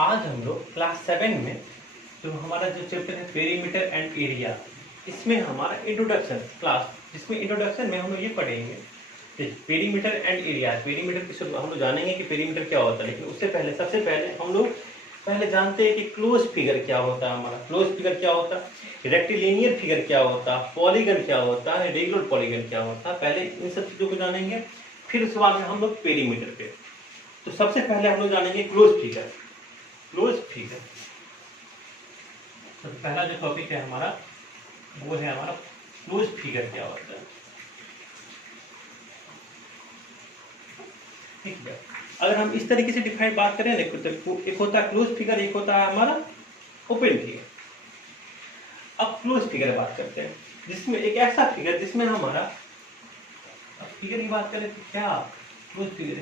आज हम लोग क्लास 7 में जो हमारा जो चैप्टर है पेरीमीटर एंड एरिया, इसमें हमारा इंट्रोडक्शन क्लास, जिसमें इंट्रोडक्शन में हम लोग ये पढ़ेंगे पेरीमीटर एंड एरिया। पेरीमीटर की हम लोग जानेंगे कि पेरीमीटर क्या होता है, लेकिन उससे पहले सबसे पहले हम लोग जानते हैं कि क्लोज फिगर क्या होता है। हमारा क्लोज फिगर क्या होता है, रेक्टिलिनियर फिगर क्या होता है, पॉलीगन क्या होता है, रेगुलर पॉलीगन क्या होता है। पहले इन सब चीजों को जानेंगे, फिर उसके बाद में हम लोग पेरीमीटर पे। तो सबसे पहले हम लोग जानेंगे क्लोज फिगर। क्लोज फिगर तो पहला जो टॉपिक है हमारा वो है हमारा क्लोज फिगर क्या होता है। ठीक है, अगर हम इस तरीके से डिफाइन बात करें तो एक होता है क्लोज फिगर, एक होता है हमारा ओपन फिगर। अब क्लोज फिगर बात करते हैं, जिसमें एक ऐसा फिगर जिसमें हमारा, अब फिगर की बात करें तो क्या क्लोज फिगर,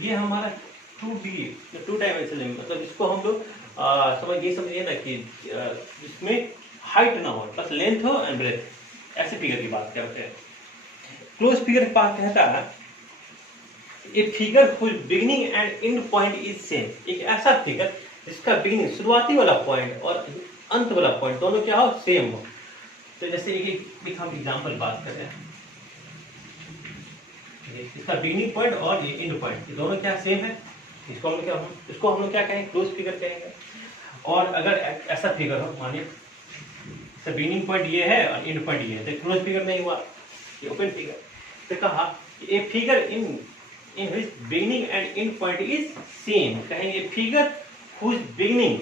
ये हमारा 2D, टू डायमेंशनल, मतलब इसको हम लोग समझिए ना कि जिसमें हाइट ना हो, बस लेंथ हो एंड ब्रेथ, ऐसे फिगर की बात करते हैं। क्लोज फिगर की बात कहता है a figure whose beginning and end point is same. एक ऐसा फिगर जिसका बिगिनिंग शुरुआती वाला पॉइंट और अंत वाला पॉइंट दोनों क्या हो, सेम हो। तो जैसे एक हम एग्जांपल बात कर रहे हैं, इसका बिगिनिंग पॉइंट और ये एंड पॉइंट, ये दोनों क्या सेम है, इसको हम लोग क्या कहेंगे, क्लोज फिगर कहेंगे। और अगर ऐसा फिगर हो, मानिए बिगिनिंग पॉइंट ये है और एंड पॉइंट ये है, तो क्लोज फिगर नहीं हुआ, ये ओपन फिगर। तो कहा कि a figure in which beginning and end point is same, कहेंगे figure whose beginning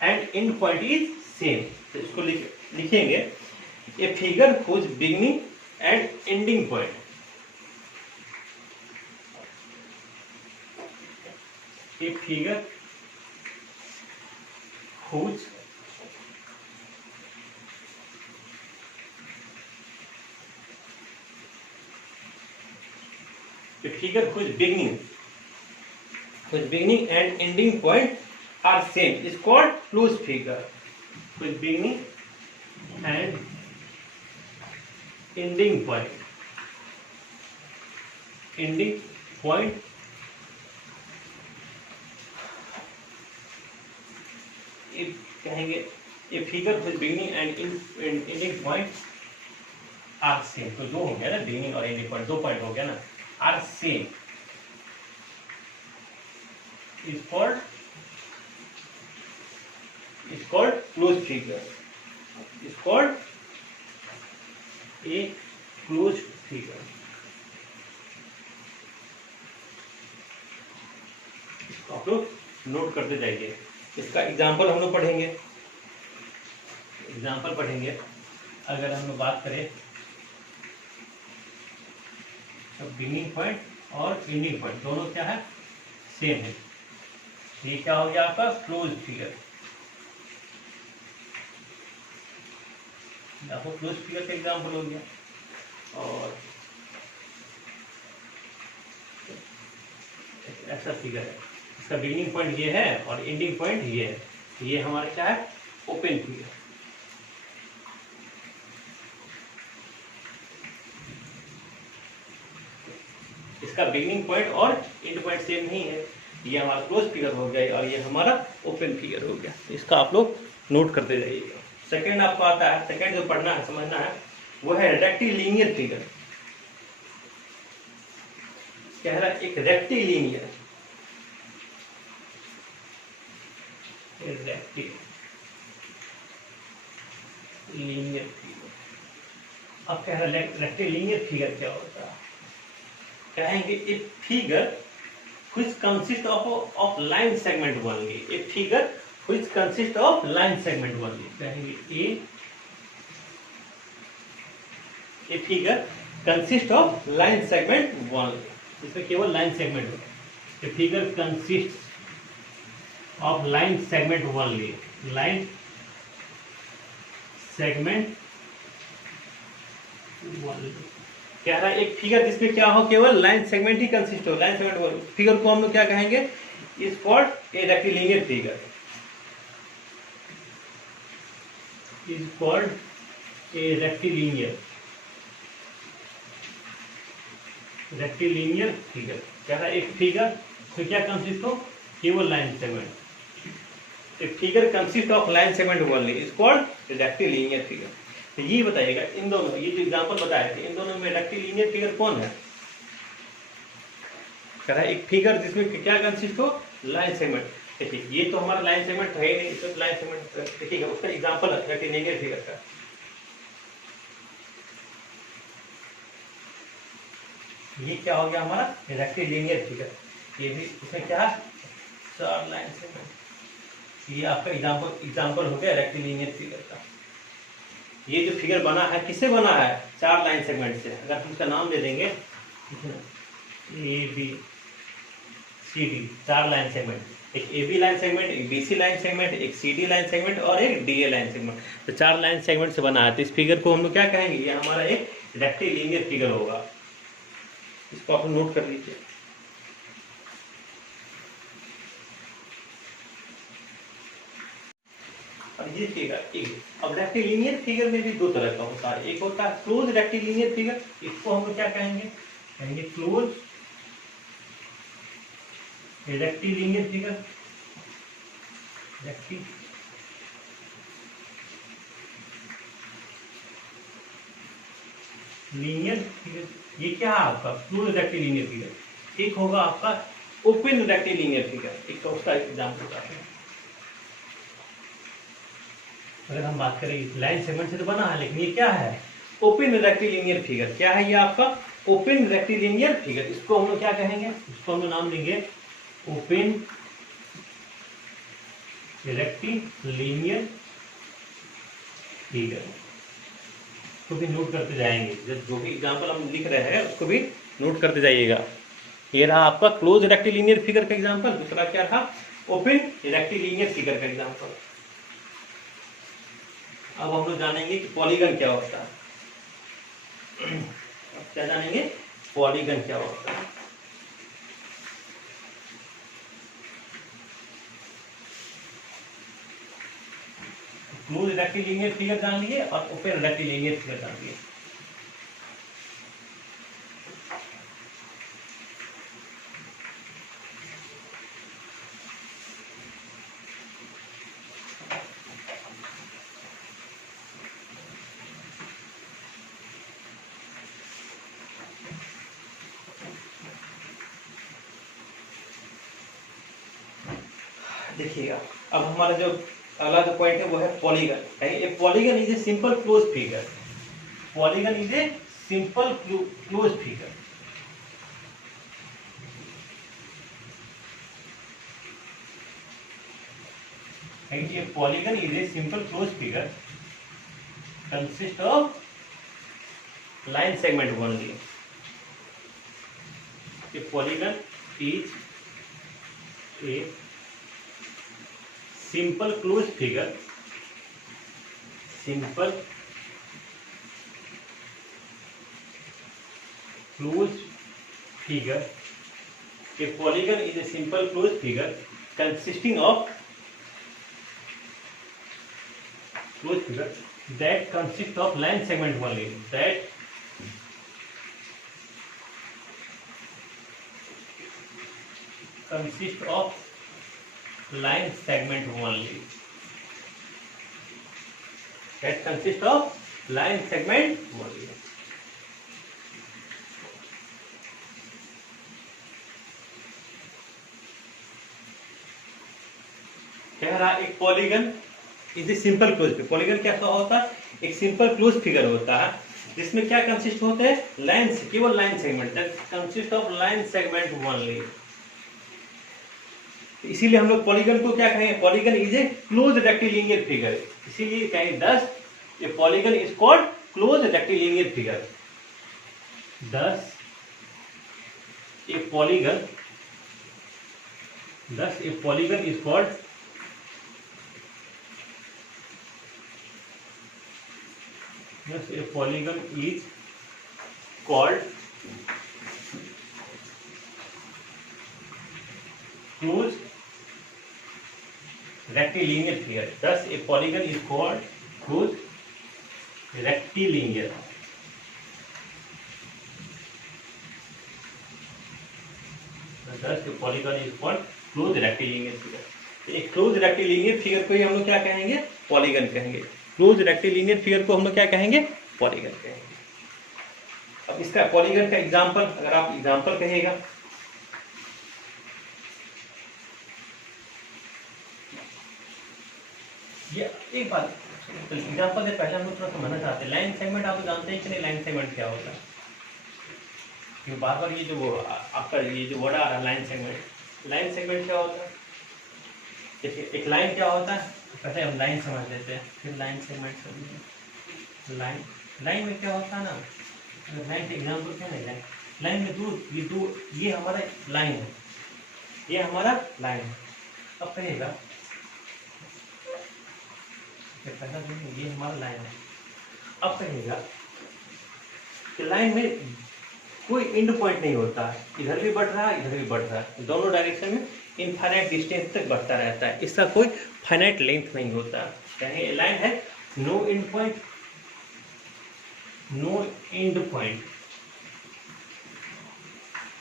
and end point is same। तो इसको लिखेंगे a figure whose beginning and ending point, a figure whose a figure whose beginning and ending point are same is called close figure। whose beginning and ending point कहेंगे a figure whose beginning and ending point are same। तो दो हो गया ना, beginning और ending point, दो point हो गया ना, are same is called closed figure, is called a closed figure। इसको आप लोग नोट करते जाइए। इसका एग्जांपल हम लोग पढ़ेंगे, अगर हम लोग बात करें तो बिगिनिंग पॉइंट और एंडिंग पॉइंट दोनों क्या है, सेम है। ये क्या हो गया आपका क्लोज फिगर। आपको क्लोज फिगर का एग्जांपल हो गया। और ऐसा फिगर है, इसका बिगिनिंग पॉइंट ये है और एंडिंग पॉइंट ये है, ये हमारा क्या है, ओपन फिगर। इसका बिगिनिंग पॉइंट और एंड पॉइंट सेम नहीं है, ये हमारा क्लोज फिगर हो गया और ये हमारा ओपन फिगर हो गया। इसका आप लोग नोट करते जाइएगा। सेकंड आपको आता है, सेकंड जो पढ़ना है, समझना है, वो है रेक्टिलिनियर फिगर। कह रहा है एक रेक्टिलिनियर फिगर। अब कह रहा है रेक्टिलिनियर फिगर क्या होता है, कहेंगे a figure which consists of line segment only, a figure which consists of line segment only, कहेंगे a figure consists of line segment only, इसमें केवल लाइन सेगमेंट होगा। a figure consists of line segment only, line segment only। कह रहा है एक figure जिसमें क्या हो, केवल लाइन सेगमेंट ही कंसिस्ट हो, लाइन सेगमेंट फिगर को हम लोग क्या कहेंगे, is called a rectilinear figure, is called a rectilinear figure. कह रहा है एक फिगर तो क्या कंसिस्ट हो, केवल line segment. A figure consist of line segment only is called rectilinear figure. तो ये बताइएगा इन दोनों, ये जो एग्जांपल बताए थे इन दोनों में रेक्टिलिनियर फिगर कौन है? कह रहा है एक फिगर जिसमें क्या कंसिस्ट हो, लाइन सेगमेंट। देखिए ये तो हमारा लाइन सेगमेंट है ही नहीं, इसमें लाइन सेगमेंट देखिएगा उसका एग्जांपल है रेक्टिलिनियर फिगर का। ये क्या हो गया हमारा रेक्टिलिनियर फिगर, ये भी इसमें क्या है 4 लाइन सेगमेंट। ये आपका एग्जांपल हो गया रेक्टिलिनियर फिगर का। ये जो फिगर बना है किससे बना है? 4 लाइन सेगमेंट से। अगर हम इसका नाम दे देंगे A B C D, 4 line segment, एक ए बी लाइन सेगमेंट, एक बी सी लाइन सेगमेंट, एक सी डी लाइन सेगमेंट और एक डी ए लाइन सेगमेंट। तो 4 लाइन सेगमेंट से बना है। तो इस फिगर को हम लोग क्या कहेंगे? ये हमारा एक रेक्टिलिनियर फिगर होगा। इसको आप नोट कर लीजिए। अब ये फिगर, अब रेक्टिलिनियर फिगर में भी 2 तरह का होता है। एक होता है क्लोज रेक्टिलिनियर फिगर, इसको हम लोग क्या कहेंगे? कहेंगे close rectilinear figure. Rectilinear figure ये क्या है आपका? Close rectilinear figure. एक होगा आपका ओपन रेक्टिलिनियर फिगर, एक तो उसका एग्जाम्पल बताते हैं। अगर हम बात करें लाइन सेगमेंट से तो बना है, लेकिन ये क्या है? Open rectilinear figure. क्या है ये आपका? Open rectilinear figure. इसको हम लोग क्या कहेंगे? इसको हम लोग नाम देंगे ओपन रेक्टिलिनियर फिगर। उसको भी नोट करते जाएंगे, जो भी एग्जांपल हम लिख रहे हैं उसको भी नोट करते जाइएगा। ये रहा आपका क्लोज रेक्टिलिनियर फिगर का एग्जांपल। दूसरा क्या रहा? ओपन रेक्टिलिनियर फिगर का एग्जांपल। अब हम लोग जानेंगे कि पॉलीगन क्या होता है। अब क्या जानेंगे? पॉलीगन क्या होता है। क्लोज रेक्टिलिनियर फिगर जान लिए और ओपन रेक्टिलिनियर फिगर जान लिए। देखिएगा अब हमारा जो अगला जो पॉइंट है वो है polygon. A polygon is a simple close figure. Polygon is a simple close figure. A polygon is a simple close figure consist of line segment only. A polygon is A simple closed figure, simple closed figure. A polygon is a simple closed figure consisting of closed figure that consists of line segment only. That consists of line segment only. That consists of line segment only. कह रहा एक polygon is a simple close figure. Polygon क्या होता है? एक simple close figure होता है जिसमें क्या कंसिस्ट होते हैं? लाइन, केवल line segment. That consist of line segment only. इसीलिए हम लोग पॉलीगन को क्या कहेंगे? Polygon is a close rectilinear figure. इसीलिए कहेंगे thus a polygon is called close rectilinear figure. Thus a polygon is called a polygon is called closed rectilinear figure. Thus, a polygon is called closed rectilinear. thus the polygon is called closed rectilinear figure. एक close rectilinear figure को ही हम लोग क्या कहेंगे, polygon कहेंगे। Close rectilinear figure को हम लोग क्या कहेंगे, पॉलीगन कहेंगे। अब इसका पॉलीगन का एग्जांपल, अगर आप एग्जांपल कहिएगा, ये एक बात एग्जांपल से पहले हम लोग थोड़ा समझना चाहते हैं, लाइन सेगमेंट आप जानते हैं कि नहीं, लाइन सेगमेंट क्या होता है? क्योंकि बार बार ये जो आपका ये जो वर्ड आ रहा है लाइन सेगमेंट क्या होता है? देखिए एक लाइन क्या होता है, पहले हम लाइन समझ लेते हैं, फिर लाइन सेगमेंट समझेंगे। लाइन में क्या होता है ना, लाइन के एग्जाम्पल क्या है, लाइन में ये हमारा लाइन है, ये हमारा लाइन है। अब कहिएगा पहला ये हमारा लाइन है। अब कहिएगा कि लाइन में कोई एंड पॉइंट नहीं होता है, इधर भी बढ़ रहा है इधर भी बढ़ रहा है, दोनों डायरेक्शन में इनफाइनाइट डिस्टेंस तक बढ़ता रहता है, इसका कोई फाइनाइट लेंथ नहीं होता। यानी लाइन है no end point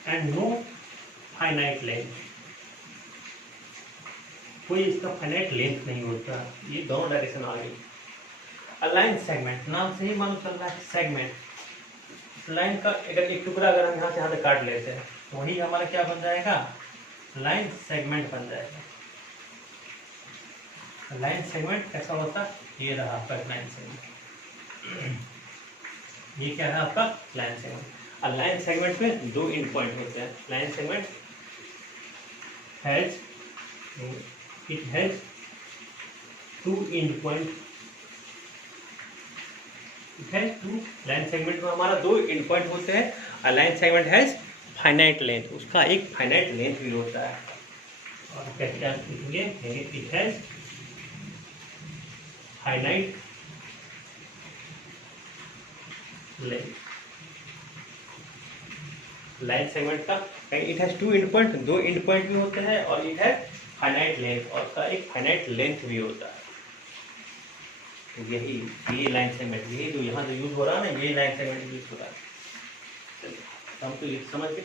and no finite length, कोई इसका फाइनाइट लेंथ नहीं होता, ये दोनों डायरेक्शन आ गई। लाइन सेगमेंट, नाम से ही मालूम चल रहा है सेगमेंट। लाइन का अगर एक टुकड़ा अगर हम यहाँ से यहाँ तक काट लेते हैं तो वही हमारा क्या बन जाएगा, लाइन सेगमेंट बन जाएगा। लाइन सेगमेंट कैसा होता है, ये रहा आपका लाइन सेगमेंट, ये क्या है आपका लाइन सेगमेंट। और लाइन सेगमेंट में दो एंड पॉइंट होते हैं। Line segment has two end point, line segment में हमारा दो एंड पॉइंट होते हैं। और line segment has finite length, उसका एक फाइनाइट लेंथ भी होता है। और क्या लिखेंगे, it has finite length. Line segment का it has two end point, दो एंड पॉइंट भी होते हैं, और इट हैज फाइनाइट लेंथ, और उसका एक फाइनाइट लेंथ भी होता है। यही ये लाइन सेगमेंट, यही जो यहाँ जो यूज हो रहा है ना, ये लाइन सेगमेंट यूज हो रहा है। हम तो ये समझ गए,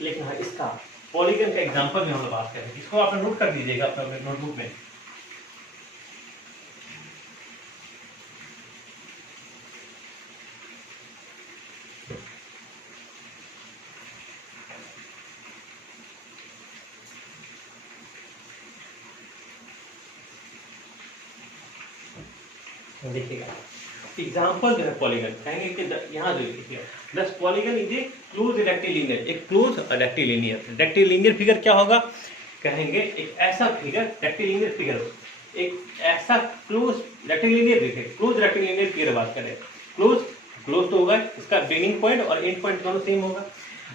लेकिन हाँ इसका पॉलीगन का एग्जांपल में हम लोग बात करें, इसको आप नोट कर दीजिएगा अपने नोटबुक में। देखिएगा एग्जांपल जो है पॉलीगन कहेंगे कि यहाँ जो देखिए दस polygon is a close rectilinear, एक क्लोज रेक्टिलिनियर। रेक्टिलिनियर फिगर क्या होगा, कहेंगे एक ऐसा फिगर, रेक्टिलिनियर फिगर एक ऐसा क्लोज रेक्टिलिनियर, देखिए क्लोज रेक्टिलिनियर फिगर बात करें, क्लोज तो होगा, इसका बिगिनिंग पॉइंट और एंड पॉइंट दोनों सेम होगा।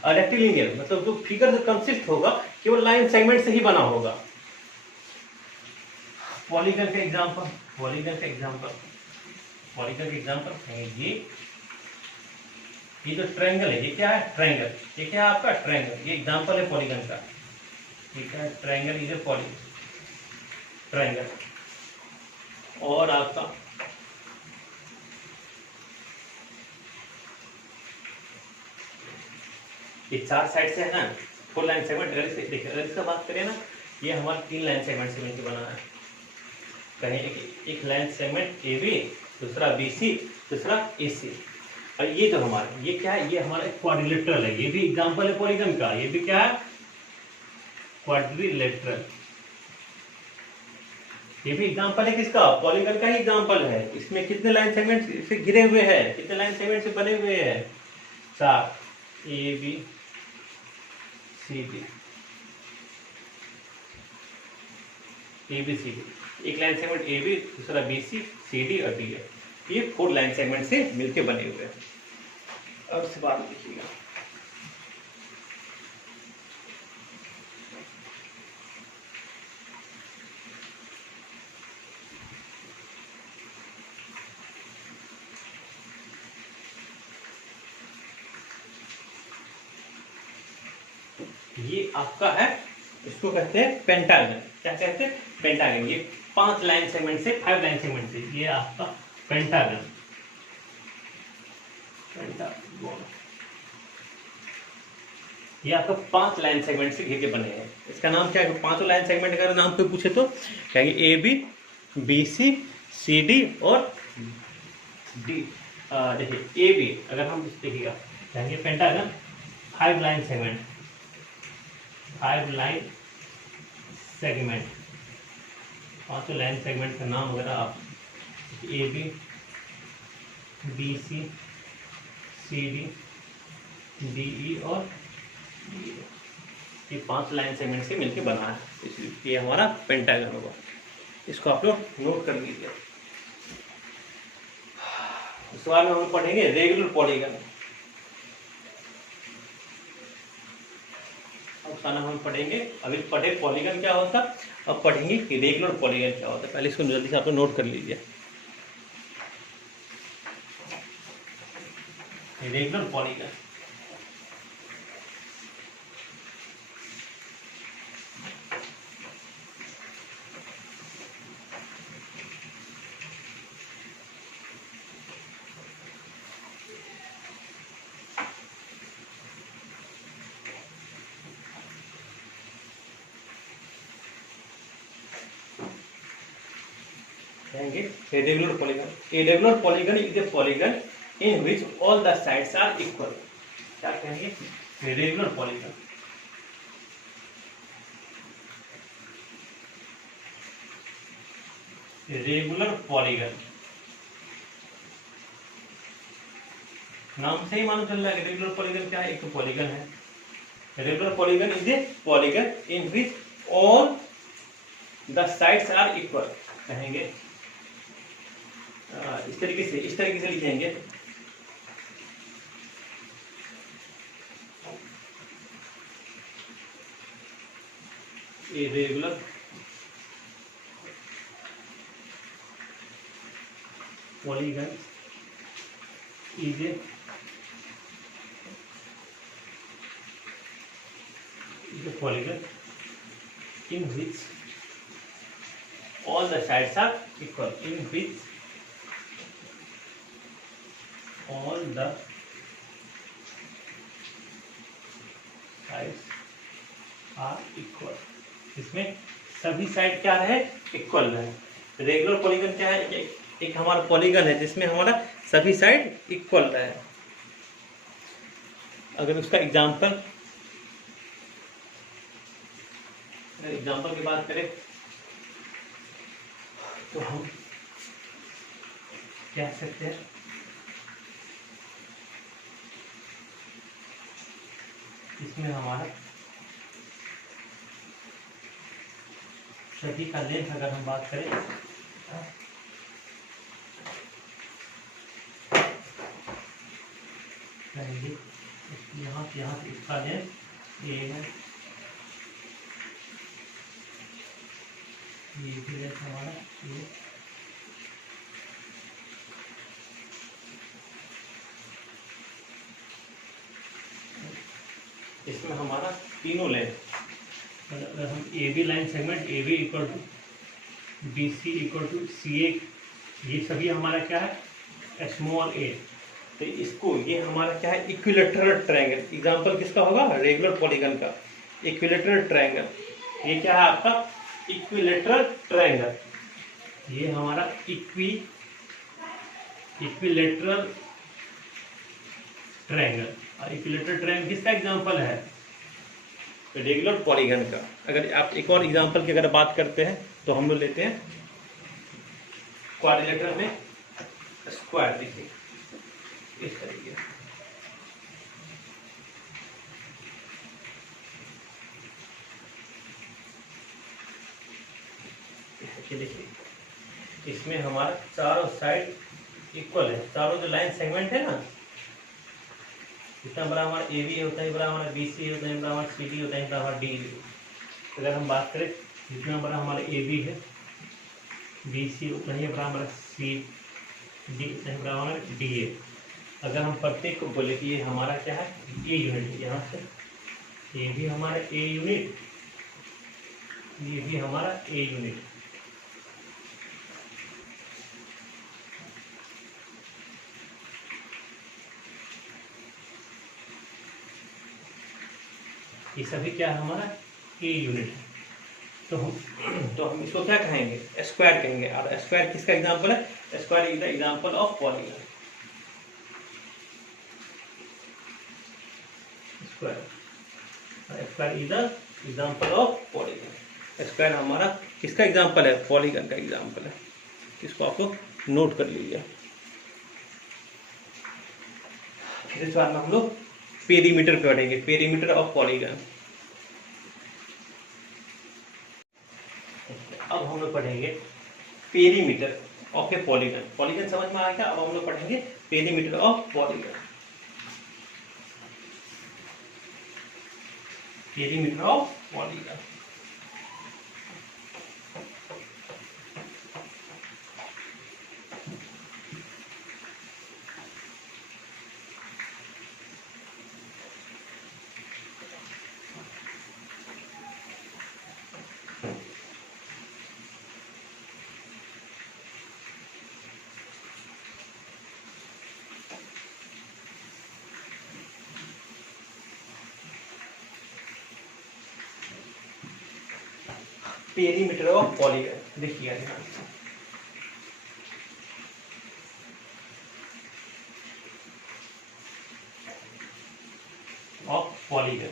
और रेक्टिलिनियर मतलब जो फिगर कंसिस्ट होगा केवल लाइन सेगमेंट से ही बना होगा। पॉलीगन का एग्जांपल, ये जो ट्रायंगल है, ये क्या है, ट्रायंगल, ये क्या है आपका ट्रायंगल, ये एग्जांपल है पॉलीगन का। ये क्या है, ट्रायंगल, इज ए ट्रायंगल। और आपका ये चार साइड से है ना, फोर लाइन सेगमेंट। देखिए अगर इसका बात करें ना, ये हमारा तीन लाइन सेगमेंट से मिलकर बना है। कहें एक लाइन सेगमेंट ए बी, दूसरा बी सी, दूसरा ए सी। और ये जो हमारा ये क्या है, ये हमारा क्वाड्रिलेटरल है, ये भी एग्जांपल है पॉलीगन का। ये भी क्या है, क्वाड्रिलेटरल। ये भी एग्जांपल है किसका, पॉलीगन का ही एग्जांपल है। इसमें कितने लाइन सेगमेंट से घिरे हुए हैं, कितने लाइन सेगमेंट से बने हुए हैं, चार, A B C D, A B C D. एक लाइन सेगमेंट ए बी, दूसरा बी सी, सी डी और डी है। ये फोर लाइन सेगमेंट से मिलके बने हुए हैं। और उसके बाद देखिएगा ये आपका है, इसको कहते हैं पेंटागन। क्या कहते हैं, पेंटागन। ये 5 लाइन सेगमेंट से, 5 लाइन सेगमेंट से, ये आपका पेंटागन। ये आपका 5 लाइन सेगमेंट से घेर के बने हैं। इसका नाम क्या है? पांचों लाइन सेगमेंट अगर नाम पे पूछे तो कहेंगे A B, B C, C D और डी। देखिए ए बी अगर हम देखिएगा कहेंगे pentagon 5 line segment, 5 line segment, पांचों लाइन सेगमेंट का नाम अगर आप A B, B C, C D, D E और डी, ये 5 लाइन सेगमेंट से मिलकर बना है, इसलिए ये हमारा पेंटागन होगा। इसको आप लोग नोट कर लीजिए। उसके बाद में हम पढ़ेंगे रेगुलर पॉलीगन। हम पढ़ेंगे, अभी पढ़े पॉलीगन क्या होता, अब पढ़ेंगे कि रेगुलर पॉलीगन क्या होता है। पहले इसको जल्दी से आप लोग नोट कर लीजिए। Regular polygon irregular polygon. Irregular polygon is a polygon in which all the sides are equal. क्या कहेंगे? Irregular polygon. Irregular polygon. नाम से ही मालूम चल रहा है irregular polygon क्या है? एक polygon है। Irregular polygon is a polygon in which all the sides are equal. कहेंगे इस तरीके से लिखेंगे। irregular polygon is a polygon in which all the sides are equal. In which all the sides are equal. इसमें सभी side क्या रहे? Equal रहे। रेगुलर पॉलीगन क्या है? एक हमारा पॉलीगन है जिसमें हमारा सभी साइड इक्वल रहे। अगर उसका एग्जांपल की बात करें तो हम कह सकते हैं इसमें हमारा सभी का लेंथ अगर हम बात करें यहाँ से इसका लेंथ ये है, ये भी लेंथ हमारा ये। इसमें हमारा तीनों लेंथ, अगर हम A B line segment A B equal to B C equal to C A, ये सभी हमारा क्या है? Small A. तो इसको ये हमारा क्या है? Equilateral triangle. एग्जांपल किसका होगा? रेगुलर पॉलीगन का इक्विलेटरल ट्रायंगल। ये क्या है आपका? Equilateral triangle. ये हमारा इक्विलेटरल ट्रायंगल। और इक्विलेटरल ट्रायंगल किसका एग्जांपल है? रेगुलर पॉलीगन का। अगर आप एक और एग्जांपल की अगर बात करते हैं तो हम लोग लेते हैं क्वाड्रिलेटरल में स्क्वायर। देखिए इस तरीके देखिए इसमें हमारा चारों साइड इक्वल है। चारों जो लाइन सेगमेंट है ना, जितना बड़ा हमारा ए बी होता है, बड़ा हमारा बी सी होता है, बड़ा हमारा सी डी होता है, बड़ा हमारा डी। अगर हम बात करें जितना बड़ा हमारा ए बी है, बी सी उतना ही बड़ा हमारा सी डी, उतना ही बड़ा हमारा डी ए। अगर हम प्रत्येक को बोले कि ये हमारा क्या है? ए यूनिट है। यहाँ से ये भी हमारा ए यूनिट, ये भी हमारा ए यूनिट। ये सभी क्या है हमारा ए यूनिट है। तो हम इसको क्या कहेंगे, स्क्वायर कहेंगे। और स्क्वायर किसका एग्जांपल है, square is the example of polygon. Square is the example of polygon. Square हमारा किसका एग्जांपल है, पॉलीगन का एग्जांपल है। इसको आप लोग नोट कर लीजिए। फिर इस बार में हम लोग पेरीमीटर पे पढ़ेंगे, पेरीमीटर ऑफ पॉलीगन। अब हम लोग पढ़ेंगे perimeter of A polygon. Polygon समझ में आ गया। अब हम लोग पढ़ेंगे perimeter of polygon. Perimeter of polygon. Perimeter of polygon देखिएगा ध्यान से। Of polygon,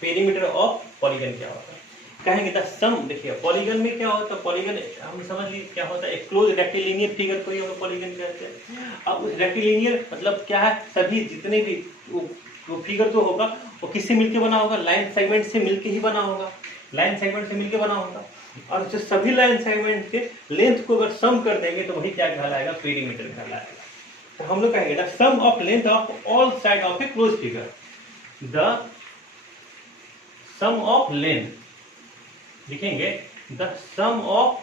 perimeter of polygon क्या होता है कहेंगे द सम। देखिए पॉलीगन में क्या होता है, पॉलीगन हम समझ लीजिए क्या होता है, एक क्लोज रेक्टिलिनियर फिगर को ही हम पॉलीगन कहते हैं। अब उस रेक्टिलिनियर मतलब क्या है, सभी जितने भी वो फिगर जो होगा वो किससे मिलके बना होगा, लाइन सेगमेंट से मिलके ही बना होगा, लाइन सेगमेंट से मिलके बना होगा। और जो सभी लाइन सेगमेंट के लेंथ को अगर सम कर देंगे तो वही क्या कहलाएगा, पेरीमीटर कहलाएगा। तो हम लोग कहेंगे the sum of length of all side of a close figure. The sum of length लिखेंगे, the sum of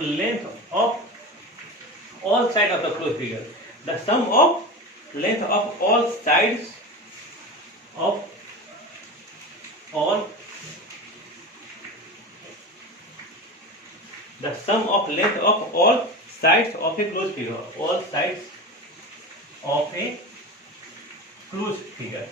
length of all side of the close figure. The sum of length of all sides of all the sum of length of all sides of a closed figure, all sides of a closed figure।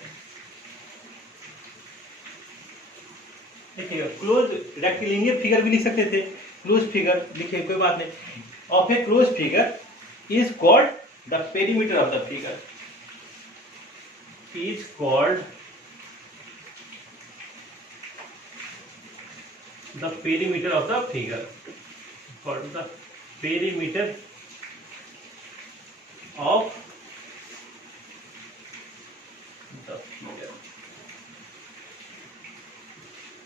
देखिए close rectilinear figure भी लिख सकते थे, close figure लिखिए कोई बात नहीं। Of a close figure is called the perimeter of the figure, is called the perimeter of the figure, called the perimeter of the figure।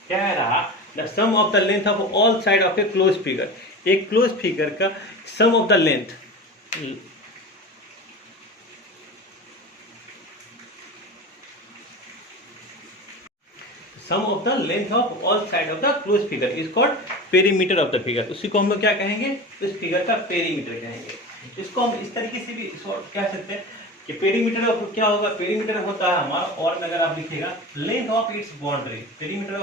क्या है रहा, the sum of the length of all side of a closed figure। एक close figure का sum of the length, sum of the length of all side of the closed figure is called perimeter of the figure। उसी को हम लोग क्या कहेंगे, इस figure का पेरीमीटर कहेंगे। इसको हम इस तरीके से भी कह सकते हैं कि पेरीमीटर ऑफ क्या होगा, पेरीमीटर होता है हमारा, और में अगर आप लिखिएगा length of its boundary, perimeter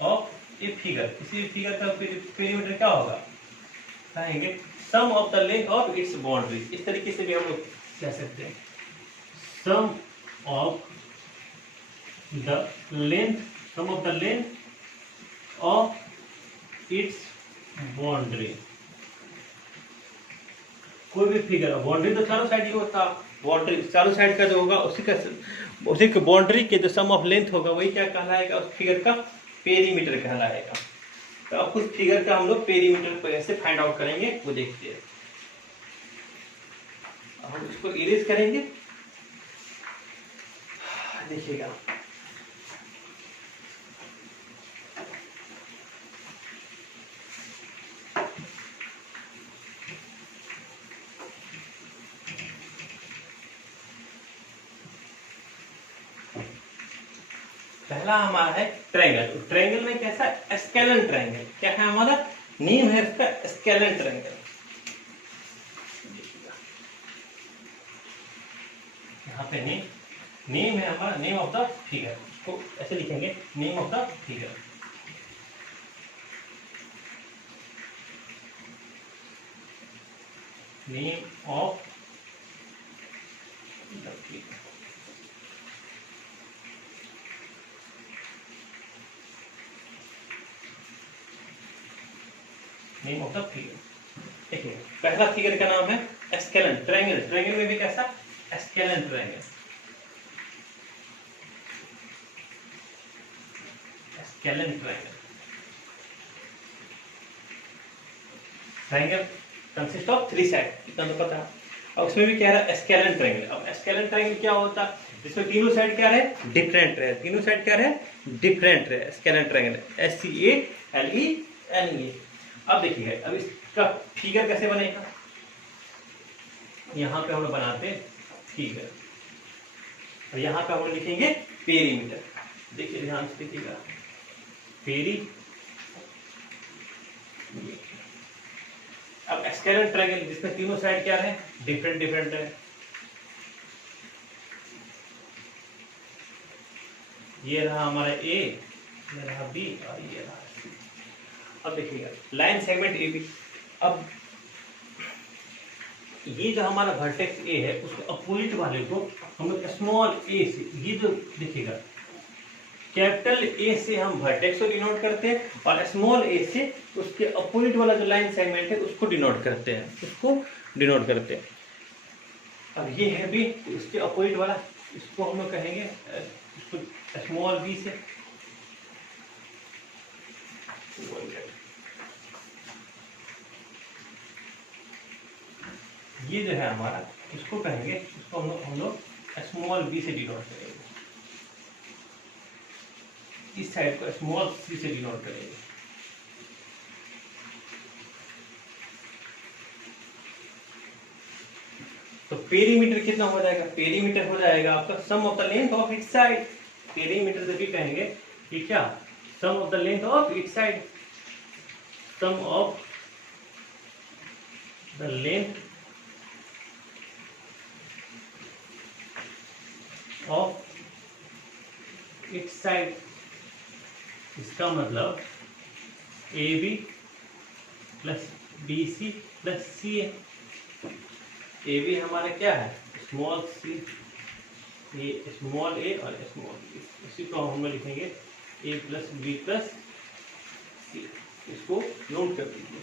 of a figure, किसी फिगर का पेरीमीटर क्या होगा, कहेंगे sum of the length of its boundary. इस तरीके से भी हम लोग कह सकते हैं, sum of the length of its boundary. कोई भी फिगर, बाउंड्री तो चारों साइड ही होता, बाउंड्री चारों साइड का जो होगा उसी के बाउंड्री के जो सम ऑफ लेंथ होगा वही क्या कहलाएगा, उस फिगर का पेरीमीटर कहलाएगा। तो अब उस फिगर का हम लोग पेरीमीटर को कैसे फाइंड आउट करेंगे वो देखते हैं। हम इसको इरेज करेंगे, देखिएगा पहला हमारा है ट्रायंगल। ट्रायंगल में कैसा, स्केलन ट्रायंगल। क्या है हमारा नेम है इसका, स्केलन ट्रायंगल। यहाँ पे नेम है हमारा, नेम ऑफ द फिगर, इसको ऐसे लिखेंगे, name of the figure. Name of the figure, name of the figure. देखिए पहला फिगर का नाम है एस्केलन ट्रायंगल, ट्रायंगल में भी कैसा sklearn triangle, sklearn triangle. Triangle consist of 3 side, इतना तो पता है। अब उसमें भी कह रहा है एस्केलन ट्रायंगल। अब एस्केलन ट्रायंगल क्या होता है, जिसमें तीनों साइड क्या रहे, डिफरेंट रहे, तीनों साइड क्या रहे, डिफरेंट रहे, एस्केलन ट्रायंगल, SCALENE। अब देखिए अब इसका फिगर कैसे बनेगा, यहाँ पे हम लोग बनाते फिगर और यहाँ पे हम लोग लिखेंगे पेरीमीटर। देखिए ध्यान से देखिएगा, पेरी। अब एस्केलन ट्रायंगल जिसमें तीनों साइड क्या है, डिफरेंट डिफरेंट है। ये रहा हमारा A, ये रहा B और ये रहा C। अब देखिएगा लाइन सेगमेंट AB। अब ये जो हमारा वर्टेक्स A है उसके अपोजिट वाले को हम लोग स्मॉल a से, ये जो देखिएगा कैपिटल A से हम वर्टेक्स को डिनोट करते हैं और स्मॉल a से उसके अपोजिट वाला जो लाइन सेगमेंट है उसको डिनोट करते हैं, उसको डिनोट करते हैं। अब ये है B, इसके अपोजिट वाला, इसको हम लोग कहेंगे इसको स्मॉल b से। ये जो है हमारा, इसको कहेंगे, इसको हम लोग स्मॉल b से डिनोट करेंगे, इस साइड को स्मॉल c से डिनोट करेंगे। तो पेरीमीटर कितना हो जाएगा, पेरीमीटर हो जाएगा आपका sum of the length of each side. Perimeter से भी कहेंगे कि क्या, sum of the length of each side, sum of the length of each side. इसका मतलब AB plus BC plus CA। AB हमारा क्या है, स्मॉल c, ये स्मॉल a और स्मॉल b, इसी को हम लिखेंगे A plus B plus C। इसको नोट कर दीजिए,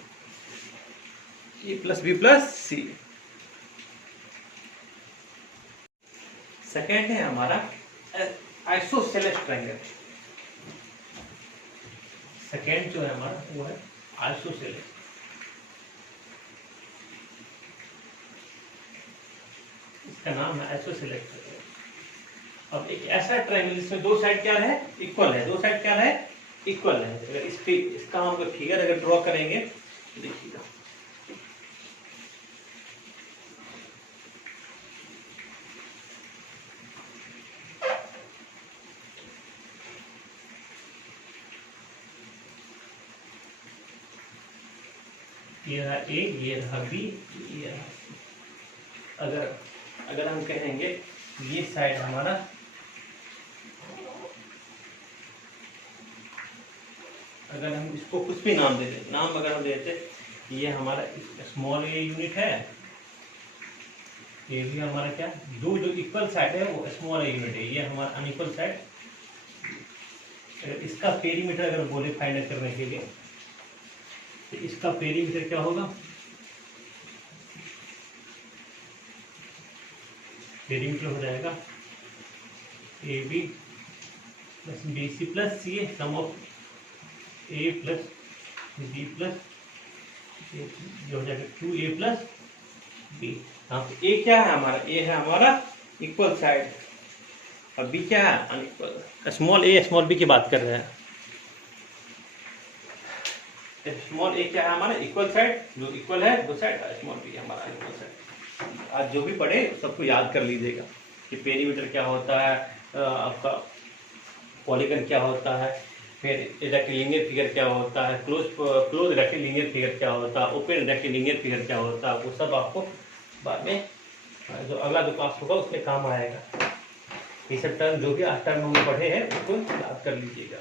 A plus B plus C। Second है हमारा आइसोसेलेस ट्रायंगल। सेकेंड जो है हमारा वो है आइसोसेलेस। इसका नाम है आइसोसेलेस ट्रायंगल। अब एक ऐसा ट्रायंगल जिसमें दो साइड क्या है, इक्वल है, दो साइड क्या है, इक्वल है। अगर इस पे इसका हम लोग फिगर अगर ड्रॉ करेंगे देखिएगा, ये रहा A, ये रहा B, ये रहा C। अगर हम कहेंगे ये साइड हमारा, अगर हम इसको कुछ भी नाम दे दें, नाम अगर हम देते, ये हमारा स्मॉल a यूनिट है, ये भी हमारा क्या, दो जो इक्वल साइड है वो स्मॉल a यूनिट है, ये हमारा अनइक्वल साइड। अगर इसका पेरीमीटर अगर बोले फाइंड करने के लिए, तो इसका पेरीमीटर क्या होगा, पेरीमीटर हो जाएगा AB plus BC plus CA, sum of A plus B plus C, जो हो जाएगा 2A प्लस B। हाँ तो A क्या है हमारा, A है हमारा इक्वल साइड और B क्या है, unequal. Small a small b की बात कर रहे हैं। स्मॉल a क्या है हमारा, इक्वल साइड, जो इक्वल है दो साइड, स्मॉल b हमारा अनइक्वल साइड। आज जो भी पढ़े सबको याद कर लीजिएगा कि पेरीमीटर क्या होता है, आपका पॉलीगन क्या होता है, फिर रेक्टिलिनियर फिगर क्या होता है, क्लोज रेक्टिलिनियर फिगर क्या होता है, ओपन रेक्टिलिनियर फिगर क्या होता है, वो सब आपको बाद में जो अगला जो क्लास होगा उसमें काम आएगा। ये सब टर्म जो भी आज टर्म हम पढ़े हैं उसको याद कर लीजिएगा।